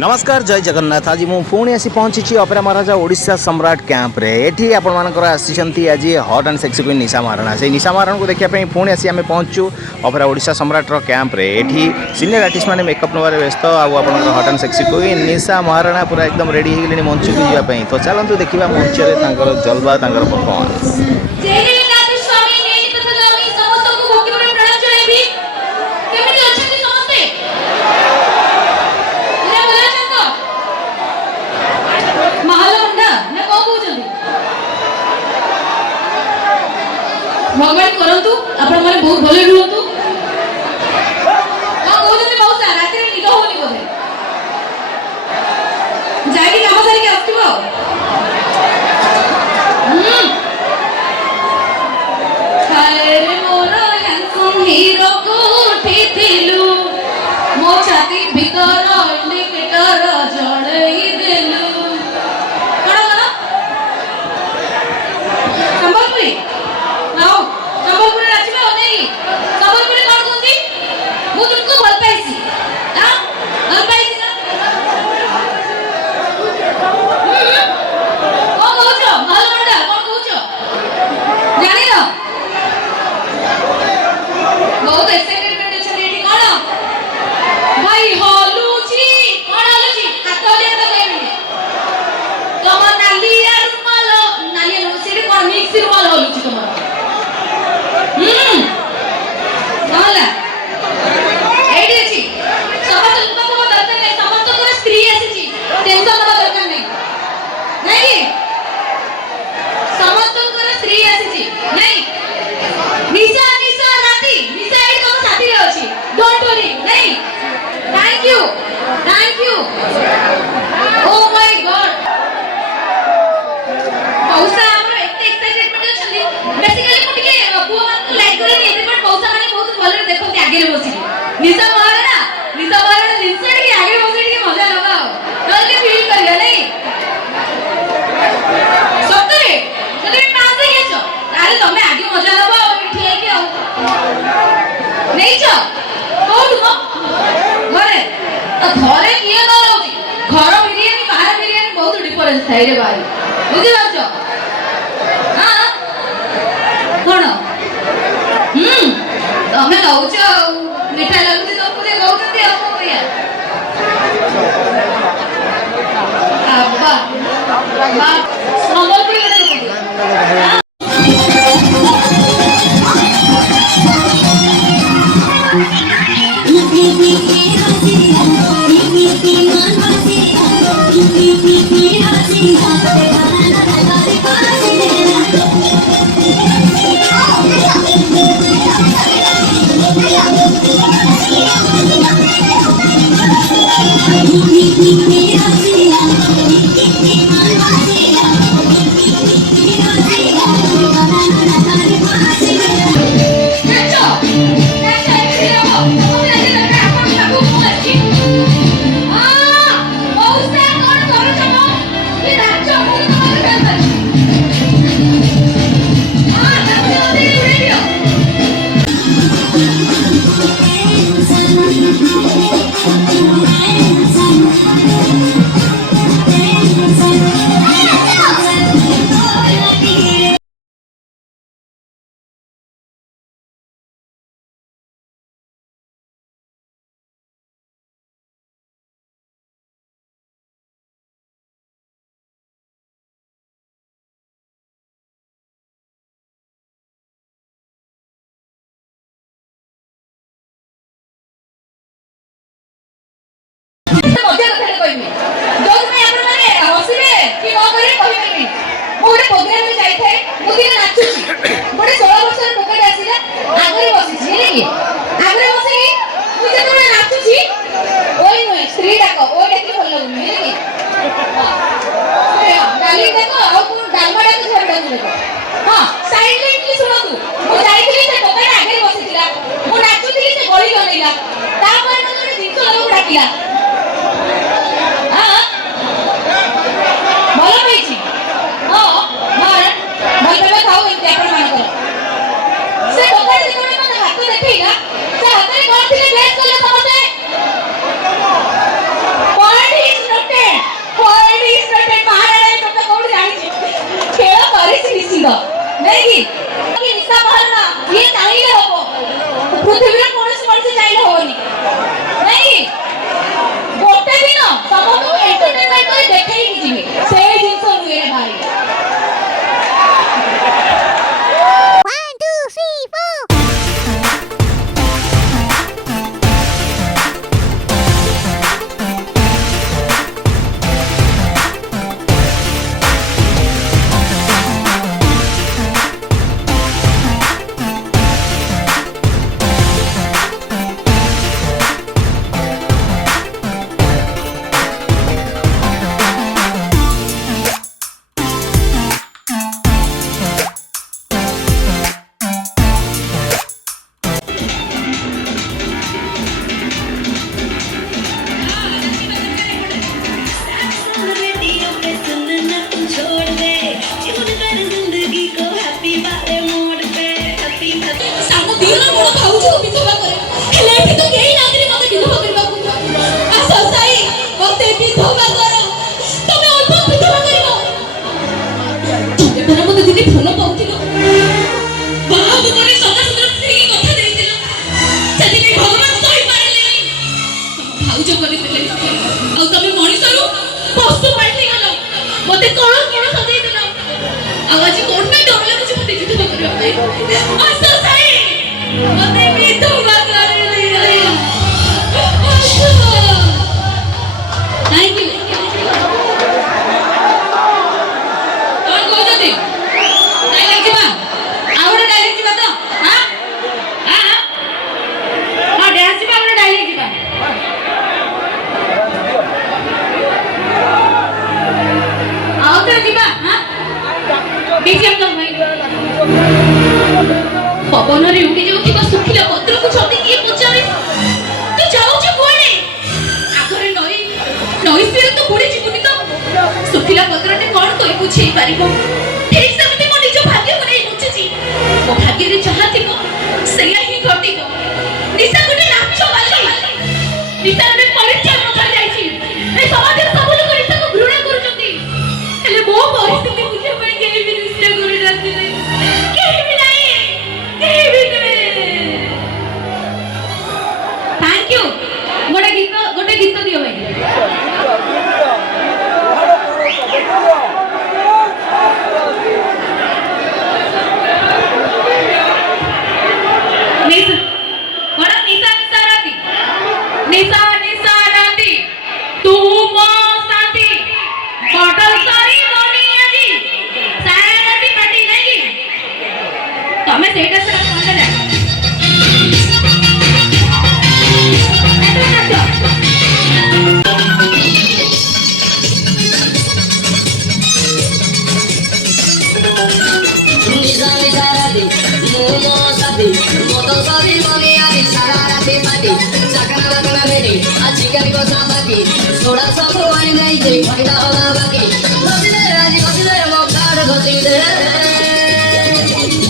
नमस्कार जय जगन्नाथ। आज मुझे पुणी आसी पहुंची अपेरा महाराजा ओडिशा सम्राट कैंप रे। एठी आपण मानकर आसी आज हॉट एंड सेक्सी क्वीन निशा महाराणा से निशा महाराणा को देखा पुणी आसी आम पहुँचु अपेरा ओडिशा सम्राट कैंप रे। एठी सीनियर आर्टिस्ट मैंने मेकअप नवार व्यस्त आप हॉट एंड सेक्सी क्वीन निशा महाराणा पूरा एकदम रेडी हो गले मंच को जावाई। तो चलतु देखा मंच में जलवा परफॉर्मेंस। भगवान करंतु आपण माने बहुत भले रुहतु का कहउते बहुत रात्री निद होनी बोले जाई काम सारी के आस्तिबो हाय रे मोर हैंडसम हीरो को उठिथिलु मो छाती भीतर इंडिकेटर जड़ई देलु कण कण संभलपुरी आओ संबलपुर नाचबे हो नहीं संबलपुर कौन कहती मु तुमको भल पाइसी हां भल पाइसी ना कौन कहउछो महल मंडा कौन कहउछो जानि न बहुत एक्साइटेड छे एठी कोन भाई हलुची कोन हलुची हाथ दे तो कहबी तमर नालिया रुमाल नालिया नो सिडी कोन मिक्स रुमाल हलुची तमर कहला एडी अछि समस्त उनको को दरकार नहीं समस्त को स्त्री आसी टेंशन नबा दरकार नहीं नहीं समस्त को स्त्री आसी नहीं निशा निशा राती निशा एडी को साथी रे अछि डोंट वरी नहीं thank you oh my God Ausa हमर एते एक्साइटेडमेंट अछि बेसिकली मु टिके पुआ मान लाइक करे नहीं बट औसा माने बहुत भले देखते आगे बसी निशा महाराणा जिनसे के आगे बसी के मजा लगाओ जल्दी फील करिया नहीं सतरे जल्दी पास ही गेछो ताले तमे आगे मजा लबो इठी है के नहीं छ कोड म घरे घरे किए न होती घर बिरियानी बाहर बिरियानी बहुत डिफरेंस थाई रे भाई बुझी पाछो हां कोन तमे गाउछ मिठा लागुती तमको जे गाउछती आ को करिया अब्बा बाप संबलपुरी ले मते कौन सजाई देला आवाज कोन में डर लागुछ मते युद्ध करबा पे असो साई मते विधवा करे दिया थैंक यू कौन को जति डायलॉग जीवा आवडे डायलॉग जीवा तो हां हां हां डांस जीवा आवडे डायलॉग जीवा आवते जीवा हां बीजीएम तो भाई पवन रे उठी जाउथिबा सुखिला पत्र को छति किए पचारे तू जाउ जे कोणे आगरे नई से तो बुड़ी जीवनी तो सुखिला पत्रटे कोन कोइ पुछे पारिबो ठीक सेमति मो निज भाग्य को नै बुझछि मो भाग्य रे जहा थिबो सेया ही घटिबो निशा गुटे नाच वाली निशा रे परिचय न कर जाईछि ए समाज रे सब लोग निशा को घृणा करूछथि हेले मो परिस्थिति बुझे पई केहि भी निशा करू जाथि नै केहि भी नै थैंक यू गोटे गीत दियो भाई निशा राती तू मो साथी बॉटल सरी बनी आजी साराती पार्टी नहीं तमे सेटा से कोन ले आजिकल को साथी थोड़ा सा कोई नहीं दे फायदा होला बाकी गति दे राजी गति दे मोकार गति दे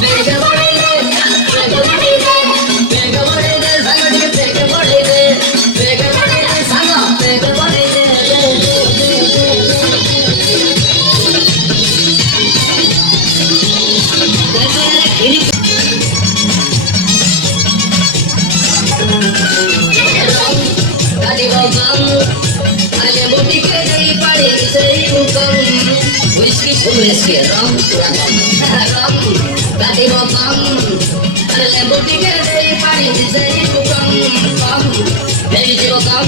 बेग बड़ी दे बेग बड़ी दे संग के बेग बड़ी दे बेग बड़ी दे संग बेग बड़ी दे Whiskey from whiskey, rum, Dali Bhuyan, lembu tiga dari padi, dari bukan, dari bukan,